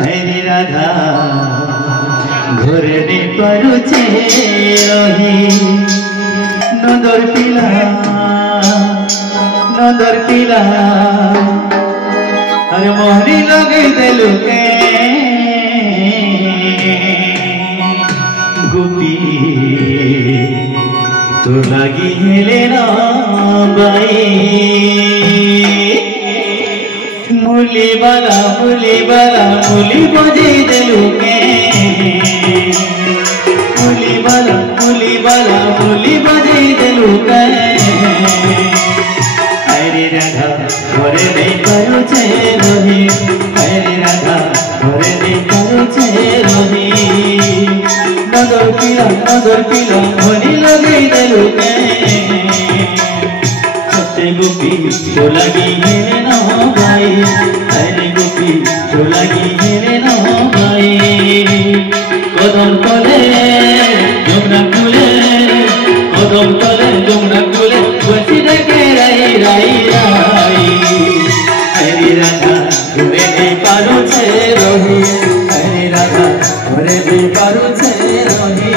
हरे राधा घरे नहीं पारुचे रही नंदर पिला अरे मोहरी लगे देलु के गोपी तो लगी हेले ना बाई मुली बाला मुली बजे देलु के मुली बाला मुली बजे देलु के हरे राधा घरे नहीं पारुचे रही हरे राधा घरे नहीं पारुचे रही नदर पिला मोहनी लगे देलु के सत्य गोपी तो लगी हेरे न भाई हरे गोपी तो लगी हेरे न भाई कदम तले जमुना कूले बसी देखे राई हरे राधा घरे नहीं पारुचे रही हरे राधा घरे नहीं पारुचे रही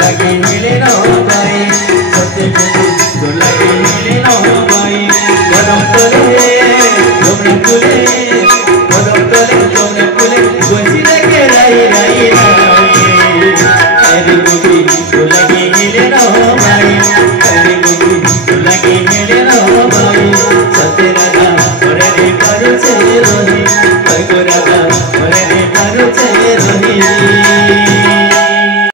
लगे मिले ना भाई, सत्य को लगे मिले ना।